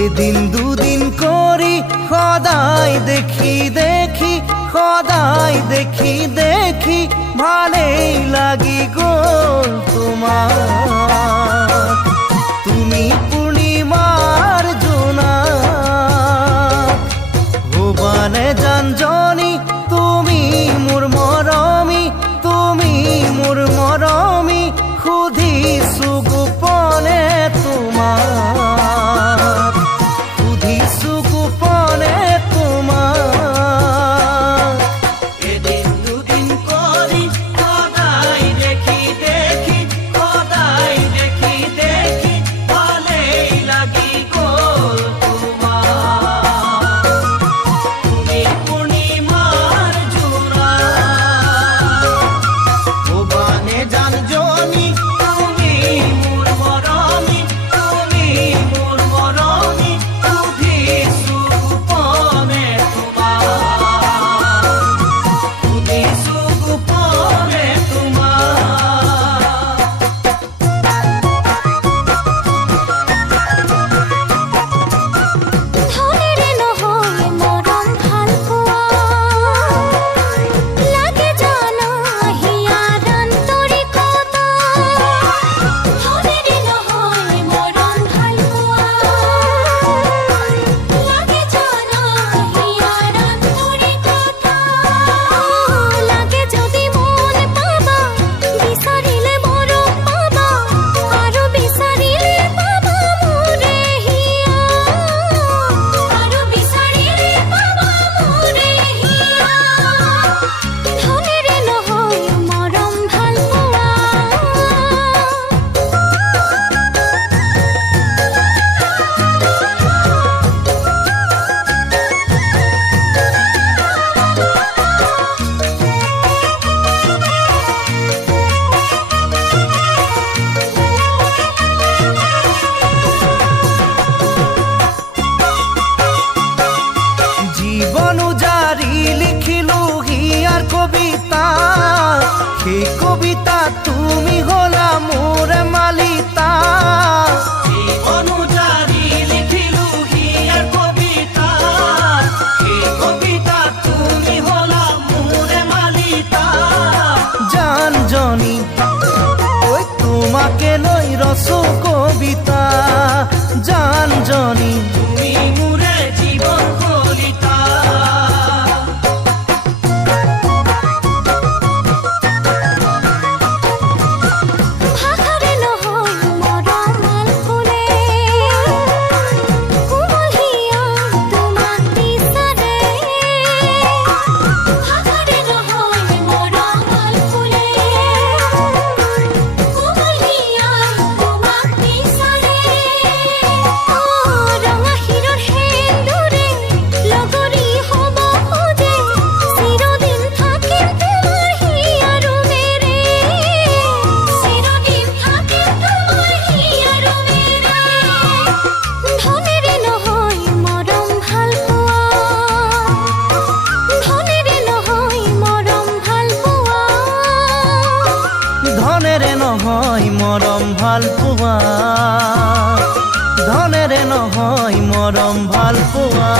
এদিন দুদিন করি সদায় দেখি দেখি সদায় দেখি দেখি ভালেই লাগি গ'ল তোমার। তুমি পূৰ্ণিমাৰ জোনাক হবানে জানজনী, তুমি মোৰ মৰমী, তুমি মোৰ মৰমী, সুধিছো গোপনে তোমাক, সুধিছো গোপনে তোমাক। এদিন দুদিন কৰি সদায় দেখি দেখি সদায় দেখি দেখি ভালেই লাগি গ'ল তোমাৰ। তুমি পূৰ্ণিমাৰ জোনাক হবানে জানজনী, তুমি মোৰ মৰমী, তুমি মোৰ মৰমী, সুধিছো গোপনে তোমাক, সুধিছো গোপনে তোমাক। ধনেৰে নহয় মৰম ভাল পোৱা, লাগে জানা হিয়াৰ আন্তৰিকতা। ধনেৰে নহয় মৰম ভাল পোৱা, লাগে জানা হিয়াৰ আন্তৰিকতা। লাগে যদি মন পাবা, বিচাৰিলে মৰম পাবা, আৰু বিচাৰিলে পাবা মোৰে হিয়া, আৰু বিচাৰিলে পাবা মোৰে হিয়া। ধনেৰে নহয় মৰম ভাল পোৱা। জীবন উজাৰি লিখিলো হিয়াৰ কবিতা, সেই কবিতা তুমি হলা মোৰ মালিতা। জীবন উজাৰি লিখিলো হিয়াৰ কবিতা, সেই কবিতা তুমি হলা মোৰে মালিতা। জানজনী ঐ তোমাকে লৈ ৰচো কবিতা, জানজনী তুমি মোৰে জীৱন কলিতা। ভাষাৰে নহয় মৰম মাল ফুলে, কোমল হিয়া তোমাক বিচাৰে। ভাষাৰে নহয় মৰম মাল ফুলে, কোমল হিয়া তোমাক বিচাৰে। ৰঙা শিৰৰ সেন্দুৰে লগৰী হ'ব খোজে, চিৰদিন থাকিম তোমাৰ হিয়াৰো মেৰে, চিৰদিন থাকিম তোমাৰ হিয়াৰো মেৰে। ধনেৰে নহয় মৰম ভাল পোৱা, ধনেৰে নহয় মৰম ভাল পোৱা। ধনেৰে নহয় মৰম ভাল পোৱা, ধনেৰে নহয় মৰম ভাল পোৱা।